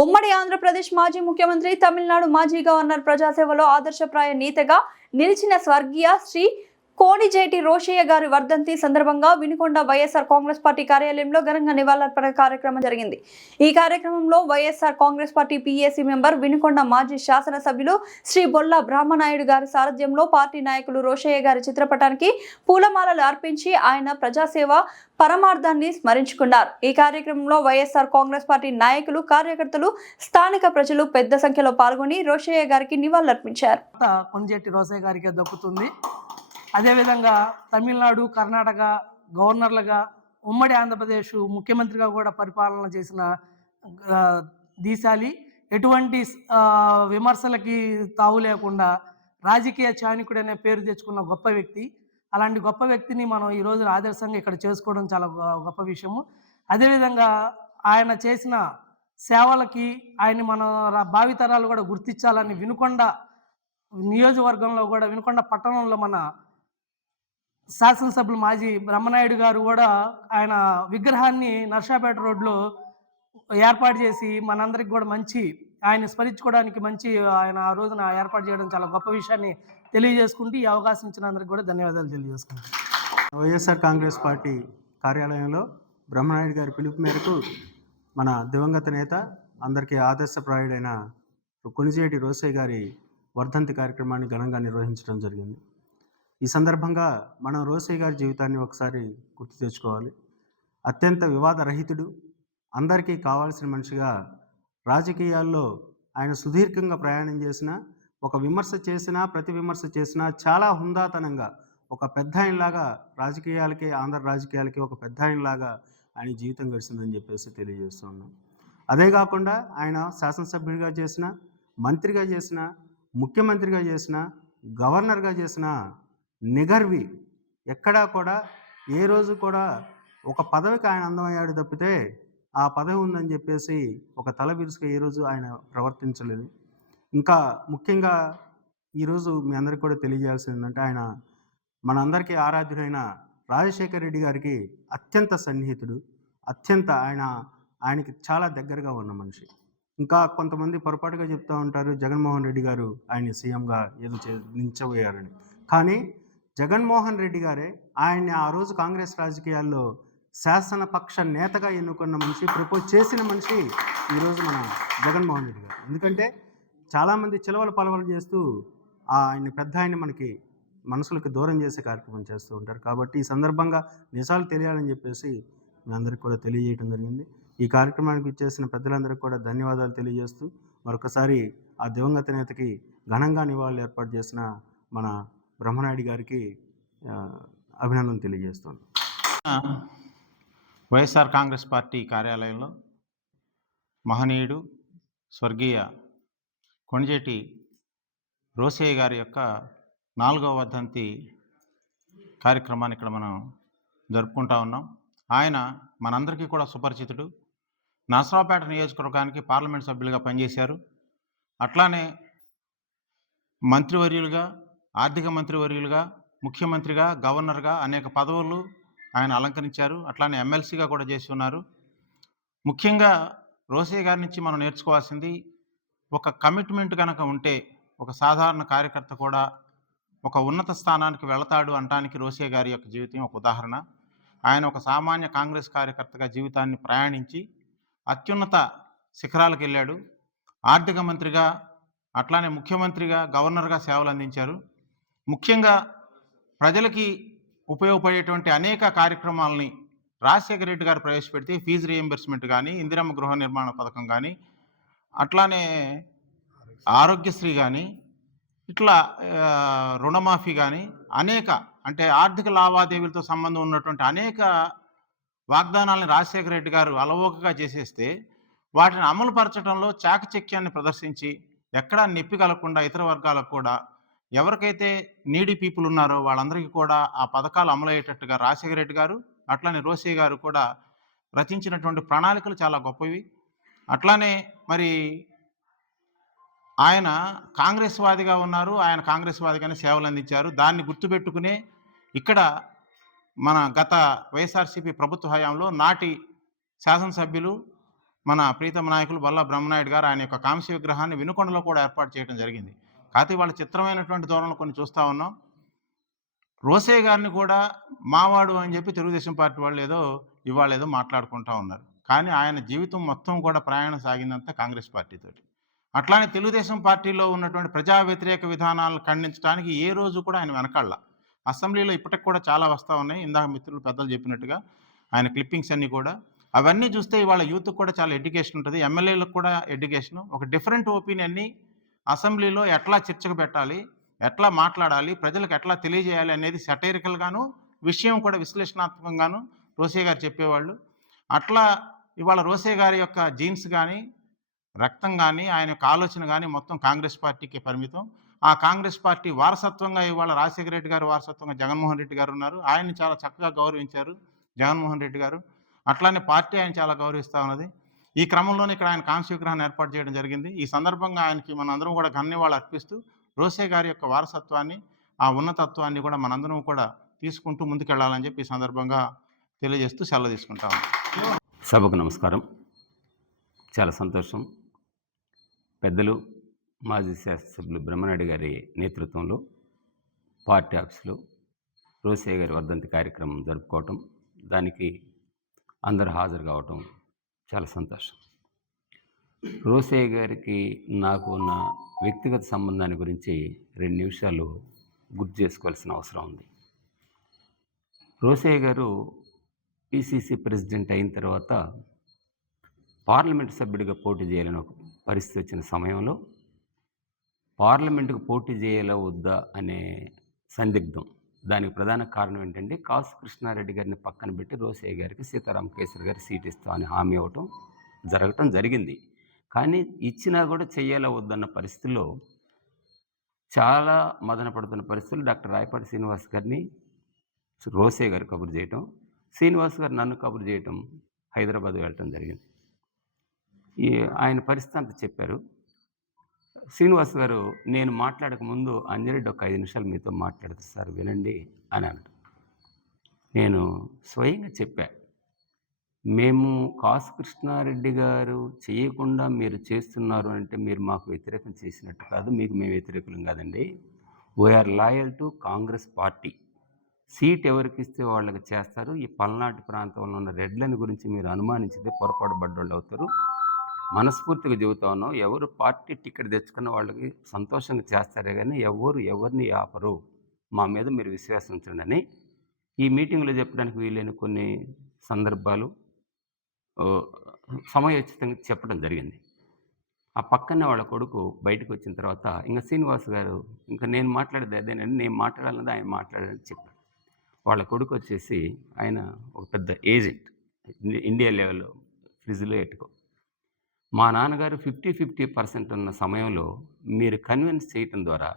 ఉమ్మడి ఆంధ్రప్రదేశ్ మాజీ ముఖ్యమంత్రి, తమిళనాడు మాజీ గవర్నర్, ప్రజాసేవలో ఆదర్శప్రాయ నేతగా నిలిచిన స్వర్గీయ శ్రీ కోణిజేటి రోషయ్య గారి వర్ధంతి సందర్భంగా వినుకొండ వైఎస్ఆర్ కాంగ్రెస్ పార్టీ కార్యాలయంలో ఘనంగా నివాళులర్పణ కార్యక్రమం జరిగింది. ఈ కార్యక్రమంలో YSR Congress party PAC member, Vinukonda మాజీ శాసనసభ్యులు శ్రీ బొల్ల బ్రహ్మనాయుడు గారి సారథ్యంలో పార్టీ నాయకులు రోషయ్య గారి చిత్రపటానికి పూలమాలలు అర్పించి ఆయన ప్రజాసేవ పరమార్థాన్ని స్మరించుకున్నారు. ఈ కార్యక్రమంలో వైఎస్ఆర్ కాంగ్రెస్ పార్టీ నాయకులు, కార్యకర్తలు, స్థానిక ప్రజలు పెద్ద సంఖ్యలో పాల్గొని రోషయ్య గారికి నివాళులర్పించారు. కోణిజేటి రోషయ్య గారికి దక్కుతుంది. అదేవిధంగా తమిళనాడు, కర్ణాటక గవర్నర్లుగా, ఉమ్మడి ఆంధ్రప్రదేశ్ ముఖ్యమంత్రిగా కూడా పరిపాలన చేసిన దీశాలి. ఎటువంటి విమర్శలకి తావు లేకుండా రాజకీయ చాణక్యుడు అనే పేరు తెచ్చుకున్న గొప్ప వ్యక్తి. అలాంటి గొప్ప వ్యక్తిని మనం ఈరోజు ఆదర్శంగా ఇక్కడ చేసుకోవడం చాలా గొప్ప విషయము. అదేవిధంగా ఆయన చేసిన సేవలకి ఆయన్ని మన భావితరాలు కూడా గుర్తించాలని వినుకొండ నియోజకవర్గంలో కూడా, వినుకొండ పట్టణంలో మన శాసనసభ్యులు మాజీ బ్రహ్మనాయుడు గారు కూడా ఆయన విగ్రహాన్ని నర్సాపేట రోడ్లో ఏర్పాటు చేసి మనందరికి కూడా మంచి ఆయన స్మరించుకోవడానికి మంచి ఆయన ఆ రోజున ఏర్పాటు చేయడం చాలా గొప్ప విషయాన్ని తెలియజేసుకుంటూ ఈ అవకాశం ఇచ్చిన అందరికి కూడా ధన్యవాదాలు తెలియజేసుకుంటాం. వైఎస్ఆర్ కాంగ్రెస్ పార్టీ కార్యాలయంలో బ్రహ్మనాయుడు గారి పిలుపు మేరకు మన దివంగత నేత, అందరికీ ఆదర్శప్రాయుడైన కొణిజేటి రోషయ్య గారి వర్ధంతి కార్యక్రమాన్ని ఘనంగా నిర్వహించడం జరిగింది. ఈ సందర్భంగా మనం రోషయ్య గారి జీవితాన్ని ఒకసారి గుర్తు తెచ్చుకోవాలి. అత్యంత వివాదరహితుడు, అందరికీ కావాల్సిన మనిషిగా రాజకీయాల్లో ఆయన సుదీర్ఘంగా ప్రయాణం చేసిన, ఒక విమర్శ చేసినా, ప్రతి విమర్శ చేసినా చాలా హుందాతనంగా ఒక పెద్ద ఆయనలాగా రాజకీయాలకి, ఆంధ్ర రాజకీయాలకి ఒక పెద్ద ఆయనలాగా ఆయన జీవితం గడిచిందని చెప్పేసి తెలియజేస్తున్నాం. అదే కాకుండా ఆయన శాసనసభ్యుడిగా చేసిన, మంత్రిగా చేసిన, ముఖ్యమంత్రిగా చేసిన, గవర్నర్గా చేసిన నిగర్వి ఎక్కడా కూడా ఏ రోజు కూడా ఒక పదవికి ఆయన అందమయ్యాడు తప్పితే ఆ పదవి ఉందని చెప్పేసి ఒక తల బిరుసుగా ఏ రోజు ఆయన ప్రవర్తించలేదు. ఇంకా ముఖ్యంగా ఈరోజు మీ అందరికీ కూడా తెలియజేయాల్సింది ఏంటంటే, ఆయన మనందరికీ ఆరాధ్యుడైన రాజశేఖర రెడ్డి గారికి అత్యంత సన్నిహితుడు, ఆయనకి చాలా దగ్గరగా ఉన్న మనిషి. ఇంకా కొంతమంది పొరపాటుగా చెప్తూ ఉంటారు జగన్మోహన్ రెడ్డి గారు ఆయన్ని సీఎంగా ఏదో నిలిచబోయారని. కానీ జగన్మోహన్ రెడ్డి గారే ఆయన్ని ఆ రోజు కాంగ్రెస్ రాజకీయాల్లో శాసనపక్ష నేతగా ఎన్నుకున్న మనిషి, ప్రపోజ్ చేసిన మనిషి ఈరోజు మన జగన్మోహన్ రెడ్డి గారు. ఎందుకంటే చాలామంది చిలవలు పలవలు చేస్తూ ఆయన్ని పెద్ద ఆయన్ని మనకి మనసులకు దూరం చేసే కార్యక్రమం చేస్తూ ఉంటారు. కాబట్టి ఈ సందర్భంగా నిజాలు తెలియాలని చెప్పేసి మీ అందరికీ కూడా తెలియజేయడం జరిగింది. ఈ కార్యక్రమానికి ఇచ్చేసిన పెద్దలందరికీ కూడా ధన్యవాదాలు తెలియజేస్తూ మరొకసారి ఆ దివంగత నేతకి ఘనంగా నివాళులు ఏర్పాటు చేసిన మన బ్రహ్మనాయుడు గారికి అభినందనలు తెలియజేస్తున్నాను. వైఎస్ఆర్ కాంగ్రెస్ పార్టీ కార్యాలయంలో మహనీయుడు స్వర్గీయ కొణిజేటి రోషయ్య గారి యొక్క 4వ వర్ధంతి కార్యక్రమాన్ని ఇక్కడ మనం జరుపుకుంటా ఉన్నాం. ఆయన మనందరికీ కూడా సుపరిచితుడు. నరసరావుపేట నియోజకవర్గానికి పార్లమెంట్ సభ్యులుగా పనిచేశారు. అట్లానే మంత్రివర్యులుగా, ఆర్థిక మంత్రివర్యులుగా, ముఖ్యమంత్రిగా, గవర్నర్గా అనేక పదవులు ఆయన అలంకరించారు. అట్లానే ఎమ్మెల్సీగా కూడా చేసి ఉన్నారు. ముఖ్యంగా రోషయ్య గారి నుంచి మనం నేర్చుకోవాల్సింది, ఒక కమిట్మెంట్ కనుక ఉంటే ఒక సాధారణ కార్యకర్త కూడా ఒక ఉన్నత స్థానానికి వెళతాడు అనటానికి రోషయ్య గారి యొక్క జీవితం ఒక ఉదాహరణ. ఆయన ఒక సామాన్య కాంగ్రెస్ కార్యకర్తగా జీవితాన్ని ప్రయాణించి అత్యున్నత శిఖరాలకు వెళ్ళాడు. ఆర్థిక మంత్రిగా, అట్లానే ముఖ్యమంత్రిగా, గవర్నర్గా సేవలు అందించారు. ముఖ్యంగా ప్రజలకి ఉపయోగపడేటువంటి అనేక కార్యక్రమాలని రాజశేఖర రెడ్డి గారు ప్రవేశపెడితే ఫీజు రీఎంబర్స్మెంట్ కానీ, ఇందిరమ్మ గృహ నిర్మాణ పథకం కానీ, అట్లానే ఆరోగ్యశ్రీ కానీ, ఇట్లా రుణమాఫీ కానీ అనేక, అంటే ఆర్థిక లావాదేవీలతో సంబంధం ఉన్నటువంటి అనేక వాగ్దానాలను రాజశేఖర రెడ్డి గారు అలవోకగా చేసేస్తే వాటిని అమలుపరచడంలో చాకచక్యాన్ని ప్రదర్శించి ఎక్కడా నొప్పి కలగకుండా ఇతర వర్గాలకు కూడా, ఎవరికైతే నీడీ పీపుల్ ఉన్నారో వాళ్ళందరికీ కూడా ఆ పథకాలు అమలయ్యేటట్టుగా రాజశేఖర రెడ్డి గారు, అట్లానే రోషయ్య గారు కూడా రచించినటువంటి ప్రణాళికలు చాలా గొప్పవి. అట్లానే మరి ఆయన కాంగ్రెస్ వాదిగా ఉన్నారు. ఆయన కాంగ్రెస్ వాదిగానే సేవలు అందించారు. దాన్ని గుర్తుపెట్టుకునే ఇక్కడ మన గత వైఎస్ఆర్సీపీ ప్రభుత్వ హయాంలో నాటి శాసనసభ్యులు మన ప్రీతమ నాయకులు బొల్లా బ్రహ్మనాయుడు గారు ఆయన యొక్క కాంస్య విగ్రహాన్ని వినుకొండలో కూడా ఏర్పాటు చేయడం జరిగింది. కాకపోతే వాళ్ళ చిత్రమైనటువంటి ధోరణులు కొన్ని చూస్తూ ఉన్నాం. రోసయ్య గారిని కూడా మావాడు అని చెప్పి తెలుగుదేశం పార్టీ వాళ్ళు ఇవాళ ఏదో మాట్లాడుకుంటూ ఉన్నారు. కానీ ఆయన జీవితం మొత్తం కూడా ప్రయాణం సాగిందంతా కాంగ్రెస్ పార్టీతోటి. అట్లానే తెలుగుదేశం పార్టీలో ఉన్నటువంటి ప్రజా వ్యతిరేక విధానాలను ఖండించడానికి ఏ రోజు కూడా ఆయన వెనకాళ్ళ. అసెంబ్లీలో ఇప్పటికి కూడా చాలా వస్తూ ఉన్నాయి. ఇందాక మిత్రులు పెద్దలు చెప్పినట్టుగా ఆయన క్లిప్పింగ్స్ అన్నీ కూడా అవన్నీ చూస్తే ఇవాళ యూత్కి కూడా చాలా ఎడ్యుకేషన్ ఉంటుంది, ఎమ్మెల్యేలకు కూడా ఎడ్యుకేషను. ఒక డిఫరెంట్ ఒపీనియన్ని అసెంబ్లీలో ఎట్లా చర్చకు పెట్టాలి, ఎట్లా మాట్లాడాలి, ప్రజలకు ఎట్లా తెలియజేయాలి అనేది సటైరికల్గాను, విషయం కూడా విశ్లేషణాత్మకంగాను రోసయ్య గారు చెప్పేవాళ్ళు. అట్లా ఇవాళ రోసయ్య గారి యొక్క జీన్స్ కానీ, రక్తం కానీ, ఆయన యొక్క ఆలోచన కానీ మొత్తం కాంగ్రెస్ పార్టీకి పరిమితం. ఆ కాంగ్రెస్ పార్టీ వారసత్వంగా ఇవాళ రాజశేఖర రెడ్డి గారు వారసత్వంగా జగన్మోహన్ రెడ్డి గారు ఉన్నారు. ఆయన్ని చాలా చక్కగా గౌరవించారు జగన్మోహన్ రెడ్డి గారు. అట్లానే పార్టీ ఆయన చాలా గౌరవిస్తూ ఉన్నది. ఈ క్రమంలోనే ఇక్కడ ఆయన కాంస్య విగ్రహాన్ని ఏర్పాటు చేయడం జరిగింది. ఈ సందర్భంగా ఆయనకి మనందరం కూడా ఘననివాళులు అర్పిస్తూ రోసయ్య గారి యొక్క వారసత్వాన్ని, ఆ ఉన్నతత్వాన్ని కూడా మనందరం కూడా తీసుకుంటూ ముందుకెళ్లాలని చెప్పి ఈ సందర్భంగా తెలియజేస్తూ సెలవు తీసుకుంటాం. సభకు నమస్కారం. చాలా సంతోషం. పెద్దలు మాజీ శాసనసభ్యులు బ్రహ్మనాయుడు గారి నేతృత్వంలో పార్టీ ఆఫీసులో రోసయ్య గారి వర్ధంతి కార్యక్రమం జరుపుకోవటం, దానికి అందరూ హాజరు కావటం చాలా సంతోషం. రోసయ్య గారికి నాకు ఉన్న వ్యక్తిగత సంబంధాన్ని గురించి 2 నిమిషాలు గుర్తు చేసుకోవాల్సిన అవసరం ఉంది. రోసయ్య గారు పిసిసి ప్రెసిడెంట్ అయిన తర్వాత పార్లమెంటు సభ్యుడిగా పోటీ చేయాలని ఒక పరిస్థితి వచ్చిన సమయంలో పార్లమెంటుకు పోటీ చేయాలా వద్దా అనే సందిగ్ధం. దానికి ప్రధాన కారణం ఏంటంటే కాసు కృష్ణారెడ్డి గారిని పక్కన పెట్టి రోసయ్య గారికి సీతారాం కేసరి గారు సీట్ ఇస్తామని హామీ ఇవ్వటం జరిగింది. కానీ ఇచ్చినా కూడా చెయ్యాలా వద్దన్న పరిస్థితుల్లో చాలా మదన పడుతున్న పరిస్థితుల్లో డాక్టర్ రాయపాటి శ్రీనివాస్ గారిని రోసయ్య గారు కబురు చేయటం, శ్రీనివాస్ గారు నన్ను కబురు చేయటం, హైదరాబాద్ వెళ్ళటం జరిగింది. ఆయన పరిస్థితి అంతా చెప్పారు. శ్రీనివాస్ గారు నేను మాట్లాడక ముందు అంజిరెడ్డి ఒక 5 నిమిషాలు మీతో మాట్లాడుతారు సార్ వినండి అని అన్నాడు. నేను స్వయంగా చెప్పా, మేము కాసు కృష్ణారెడ్డి గారు చేయకుండా మీరు చేస్తున్నారు అంటే మీరు మాకు వ్యతిరేకం చేసినట్టు కాదు, మీకు మేము వ్యతిరేకులం కాదండి. We are loyal to Congress party. Seat ఎవరికి ఇస్తే వాళ్ళకి చేస్తారు. ఈ పల్నాటి ప్రాంతంలో ఉన్న రెడ్లని గురించి మీరు అనుమానించితే పొరపాటు పడ్డోళ్ళు అవుతారు. మనస్ఫూర్తిగా చెబుతా ఉన్నాం, ఎవరు పార్టీ టికెట్ తెచ్చుకున్న వాళ్ళకి సంతోషంగా చేస్తారే కానీ ఎవరిని ఆపరు, మా మీద మీరు విశ్వాసం ఉంచండి అని ఈ మీటింగ్లో చెప్పడానికి వీలైన కొన్ని సందర్భాలు సమయోచితంగా చెప్పడం జరిగింది. ఆ పక్కనే వాళ్ళ కొడుకు బయటకు వచ్చిన తర్వాత ఇంకా శ్రీనివాస్ గారు ఇంకా నేను మాట్లాడేది అదేనండి, నేను మాట్లాడాలన్నది ఆయన మాట్లాడాలని చెప్పాడు. వాళ్ళ కొడుకు వచ్చేసి ఆయన ఒక పెద్ద ఏజెంట్, ఇండియా లెవెల్లో ఫ్రిడ్జ్లో ఎట్టుకో. మా నాన్నగారు 50% ఉన్న సమయంలో మీరు కన్విన్స్ చేయటం ద్వారా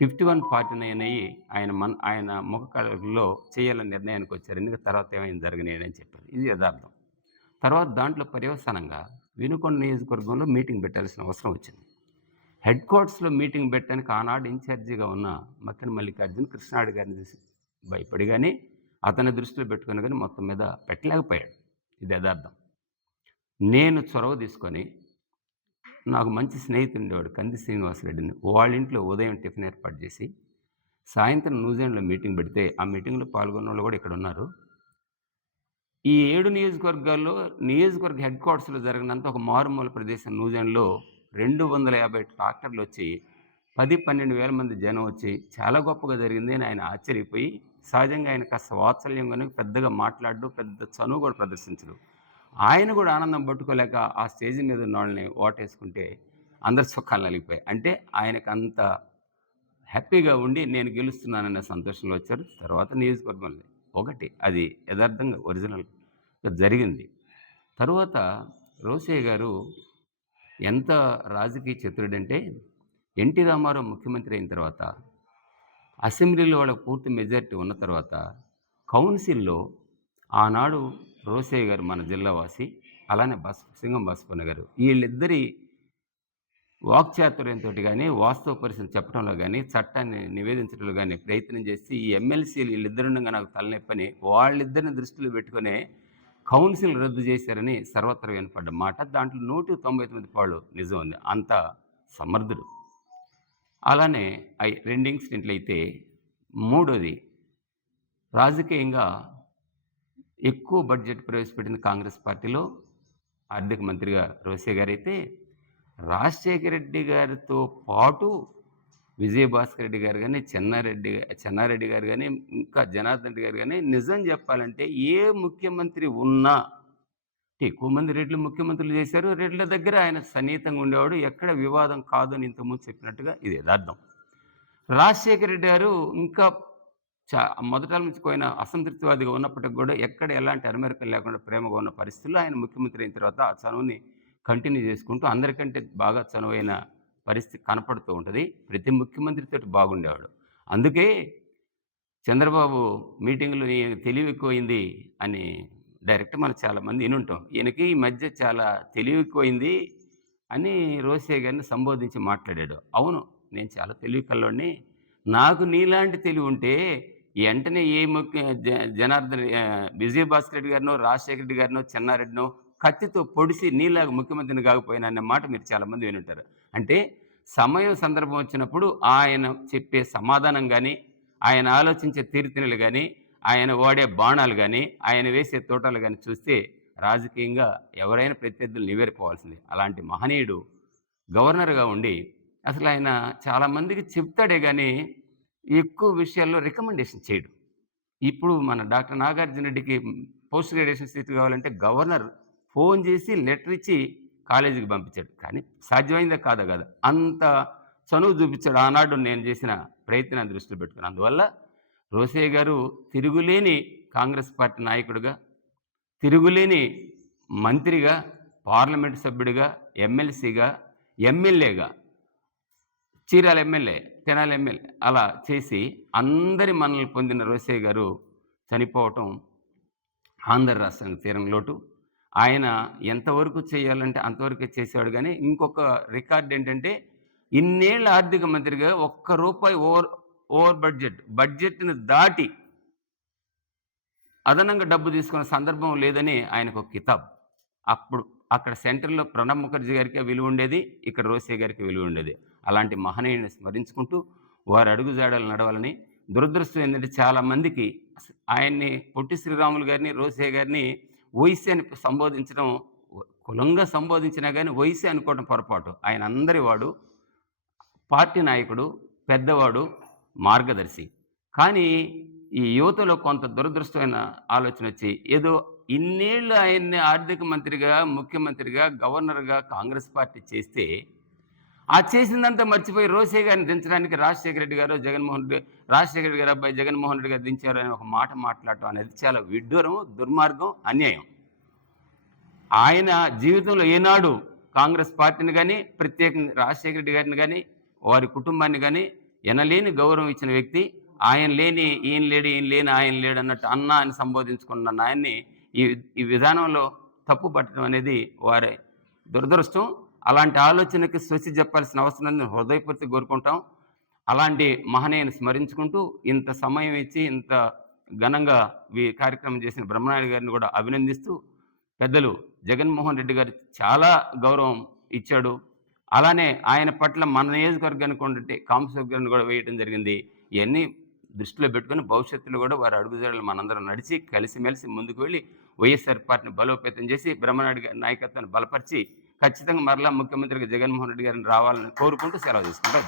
51-49 అయ్యి ఆయన ముఖకళలో చేయాలని నిర్ణయానికి వచ్చారు. ఎందుకంటే తర్వాత ఏమైనా జరగనేదని చెప్పారు. ఇది యథార్థం. తర్వాత దాంట్లో పర్యవసానంగా వినుకొండ నియోజకవర్గంలో మీటింగ్ పెట్టాల్సిన అవసరం వచ్చింది. హెడ్ క్వార్టర్స్లో మీటింగ్ పెట్టడానికి ఆనాడు ఇన్ఛార్జిగా ఉన్న మక్కన మల్లికార్జున కృష్ణారెడ్డి గారిని చూసి భయపడి కానీ అతని దృష్టిలో పెట్టుకుని కానీ మొత్తం మీద పెట్టలేకపోయాడు. ఇది యథార్థం. నేను చొరవ తీసుకొని నాకు మంచి స్నేహితుడు ఉండేవాడు కంది శ్రీనివాసరెడ్డిని, వాళ్ళ ఇంట్లో ఉదయం టిఫిన్ ఏర్పాటు చేసి సాయంత్రం న్యూజిలాండ్లో మీటింగ్ పెడితే ఆ మీటింగ్లో పాల్గొన్న వాళ్ళు కూడా ఇక్కడ ఉన్నారు. ఈ 7 నియోజకవర్గాల్లో నియోజకవర్గ హెడ్ క్వార్టర్స్లో జరిగినంత ఒక మారుమూల ప్రదేశం న్యూజిలాండ్లో 250 ట్రాక్టర్లు వచ్చి 10-12 వేల మంది జనం వచ్చి చాలా గొప్పగా జరిగింది అని ఆయన ఆశ్చర్యపోయి, సహజంగా ఆయన కాస్త వాత్సల్యంగానే పెద్దగా మాట్లాడు, పెద్ద చనువు కూడా ప్రదర్శించడు. ఆయన కూడా ఆనందం పట్టుకోలేక ఆ స్టేజ్ మీద ఉన్న వాళ్ళని ఓటేసుకుంటే అందరి సుఖాలు నలిగిపోయాయి. అంటే ఆయనకు అంత హ్యాపీగా ఉండి నేను గెలుస్తున్నాననే సంతోషంలో వచ్చారు. తర్వాత నియోజకవర్గంలో ఒకటి అది యథార్థంగా ఒరిజినల్గా జరిగింది. తర్వాత రోసయ్య గారు ఎంత రాజకీయ చతురుడంటే ఎన్టీ రామారావు ముఖ్యమంత్రి అయిన తర్వాత అసెంబ్లీలో వాళ్ళకు పూర్తి మెజారిటీ ఉన్న తర్వాత కౌన్సిల్లో ఆనాడు రోసయ్య గారు మన జిల్లావాసి, అలానే సింగం బసవన్న గారు, వీళ్ళిద్దరి వాక్చాతుర్యంతో కానీ వాస్తవ పరిస్థితి చెప్పడంలో కానీ చట్టాన్ని నివేదించడంలో కానీ ప్రయత్నం చేసి ఈ ఎమ్మెల్సీలు వీళ్ళిద్దరుండగా నాకు తలనొప్పని వాళ్ళిద్దరిని దృష్టిలో పెట్టుకునే కౌన్సిల్ రద్దు చేశారని సర్వత్ర వినపడ్డ మాట. దాంట్లో 199 పాళ్ళు నిజం ఉంది. అంత సమర్థుడు. అలానే రెండు ఇన్సిడెంట్లు అయితే, మూడోది రాజకీయంగా ఎక్కువ బడ్జెట్ ప్రవేశపెట్టిన కాంగ్రెస్ పార్టీలో ఆర్థిక మంత్రిగా రోసే గారైతే, రాజశేఖర రెడ్డి గారితో పాటు విజయభాస్కర్ రెడ్డి గారు కానీ, చెన్నారెడ్డి గారు కానీ, ఇంకా జనార్దన్ రెడ్డి గారు కానీ, నిజం చెప్పాలంటే ఏ ముఖ్యమంత్రి ఉన్నా ఎక్కువ మంది రెడ్లు ముఖ్యమంత్రులు చేశారు. రెడ్ల దగ్గర ఆయన సన్నిహితంగా ఉండేవాడు. ఎక్కడ వివాదం కాదు అని ఇంతకుముందు చెప్పినట్టుగా ఇది యథార్థం. రాజశేఖర రెడ్డి గారు ఇంకా మొదట నుంచి పోయిన అసంతృప్తివాదిగా ఉన్నప్పటికి కూడా ఎక్కడ ఎలాంటి అరమరికలు లేకుండా ప్రేమగా ఉన్న పరిస్థితుల్లో ఆయన ముఖ్యమంత్రి అయిన తర్వాత ఆ చనువుని కంటిన్యూ చేసుకుంటూ అందరికంటే బాగా చనువైన పరిస్థితి కనపడుతూ ఉంటుంది. ప్రతి ముఖ్యమంత్రితో బాగుండేవాడు. అందుకే చంద్రబాబు మీటింగ్లో ఈయనకి తెలివి ఎక్కువైంది అని డైరెక్ట్ మనం చాలామంది వినుంటాం. ఈయనకి ఈ మధ్య చాలా తెలివి ఎక్కువైంది అని రోసే గారిని సంబోధించి మాట్లాడాడు. అవును, నేను చాలా తెలివి కల్లోని. నాకు నీలాంటి తెలివి ఉంటే వెంటనే ఏ జనార్దన్ విజయభాస్కర్ రెడ్డి గారినో, రాజశేఖర రెడ్డి గారినో, చెన్నారెడ్డినో కత్తితో పొడిసి నీలాగా ముఖ్యమంత్రిని కాకపోయినా అన్న మాట మీరు చాలామంది వినుంటారు. అంటే సమయం సందర్భం వచ్చినప్పుడు ఆయన చెప్పే సమాధానం కానీ, ఆయన ఆలోచించే తీరుతెన్నులు కానీ, ఆయన వాడే బాణాలు కానీ, ఆయన వేసే తోటలు కానీ చూస్తే రాజకీయంగా ఎవరైనా ప్రత్యర్థులు నివేరిపోవాల్సింది. అలాంటి మహనీయుడు గవర్నర్గా ఉండి అసలు ఆయన చాలామందికి చెప్తాడే కానీ ఎక్కువ విషయాల్లో రికమెండేషన్ చేయడు. ఇప్పుడు మన డాక్టర్ నాగార్జున రెడ్డికి పోస్ట్ గ్రాడ్యుయేషన్ సీట్ కావాలంటే గవర్నర్ ఫోన్ చేసి లెటర్ ఇచ్చి కాలేజీకి పంపించాడు. కానీ సాధ్యమైందా కాదా కదా, అంత చనువు చూపించాడు ఆనాడు నేను చేసిన ప్రయత్నాన్ని దృష్టిలో పెట్టుకుని. అందువల్ల రోసే గారు తిరుగులేని కాంగ్రెస్ పార్టీ నాయకుడిగా, తిరుగులేని మంత్రిగా, పార్లమెంటు సభ్యుడిగా, ఎమ్మెల్సీగా, ఎమ్మెల్యేగా, చీరాల ఎమ్మెల్యే, తెనాలి ఎమ్మెల్యే అలా చేసి అందరి మనల్ని పొందిన రోసే గారు చనిపోవటం ఆంధ్ర రాష్ట్రానికి తీరం లోటు. ఆయన ఎంతవరకు చేయాలంటే అంతవరకే చేసేవాడు. కానీ ఇంకొక రికార్డ్ ఏంటంటే, ఇన్నేళ్ళ ఆర్థిక మంత్రిగా ఒక్క రూపాయి ఓవర్ బడ్జెట్ని దాటి అదనంగా డబ్బు తీసుకున్న సందర్భం లేదని ఆయనకు ఒక కితాబ్. అప్పుడు అక్కడ సెంటర్లో ప్రణబ్ ముఖర్జీ గారికి విలువ ఉండేది, ఇక్కడ రోసే గారికి విలువ ఉండేది. అలాంటి మహనీయుని స్మరించుకుంటూ వారి అడుగుజాడలు నడవాలని. దురదృష్టం ఏంటంటే చాలామందికి ఆయన్ని పొట్టి శ్రీరాములు గారిని, రోసే గారిని వయసు అని సంబోధించడం, కులంగా సంబోధించినా కానీ వయసు అనుకోవడం పొరపాటు. ఆయన అందరి వాడు, పార్టీ నాయకుడు, పెద్దవాడు, మార్గదర్శి. కానీ ఈ యువతలో కొంత దురదృష్టమైన ఆలోచన వచ్చి ఏదో ఇన్నేళ్ళు ఆయన్ని ఆర్థిక మంత్రిగా, ముఖ్యమంత్రిగా, గవర్నర్గా కాంగ్రెస్ పార్టీ చేస్తే ఆ చేసిందంతా మర్చిపోయి రోసే గారిని దించడానికి రాజశేఖర రెడ్డి గారు, రాజశేఖర రెడ్డి గారు అబ్బాయి జగన్మోహన్ రెడ్డి గారు దించారు అని ఒక మాట మాట్లాడటం అనేది చాలా విడ్డూరం, దుర్మార్గం, అన్యాయం. ఆయన జీవితంలో ఏనాడు కాంగ్రెస్ పార్టీని కానీ, ప్రత్యేకంగా రాజశేఖర రెడ్డి గారిని కానీ, వారి కుటుంబాన్ని కానీ ఎనలేని గౌరవం ఇచ్చిన వ్యక్తి. ఆయన లేని ఈయన లేడు, ఈయన లేని ఆయన లేడు అన్నట్టు అన్న అని సంబోధించుకున్న ఆయన్ని ఈ విధానంలో తప్పు పట్టడం అనేది వారి దురదృష్టం. అలాంటి ఆలోచనకి స్వస్తి చెప్పాల్సిన అవసరం హృదయపూర్తి కోరుకుంటాం. అలాంటి మహనీయుని స్మరించుకుంటూ ఇంత సమయం ఇచ్చి ఇంత ఘనంగా కార్యక్రమం చేసిన బ్రహ్మనాయుడు గారిని కూడా అభినందిస్తూ, పెద్దలు జగన్మోహన్ రెడ్డి గారు చాలా గౌరవం ఇచ్చాడు. అలానే ఆయన పట్ల మన నియోజకవర్గానికి ఉండే కాంసవర్గాన్ని కూడా వేయడం జరిగింది. ఇవన్నీ దృష్టిలో పెట్టుకుని భవిష్యత్తులో కూడా వారి అడుగుజాడలు మనందరం నడిచి కలిసిమెలిసి ముందుకు వెళ్ళి వైఎస్ఆర్ పార్టీని బలోపేతం చేసి బ్రహ్మనాయుడు గారి నాయకత్వాన్ని బలపరిచి ఖచ్చితంగా మరలా ముఖ్యమంత్రిగా జగన్మోహన్ రెడ్డి గారిని రావాలని కోరుకుంటూ సెలవు తీసుకుంటారు.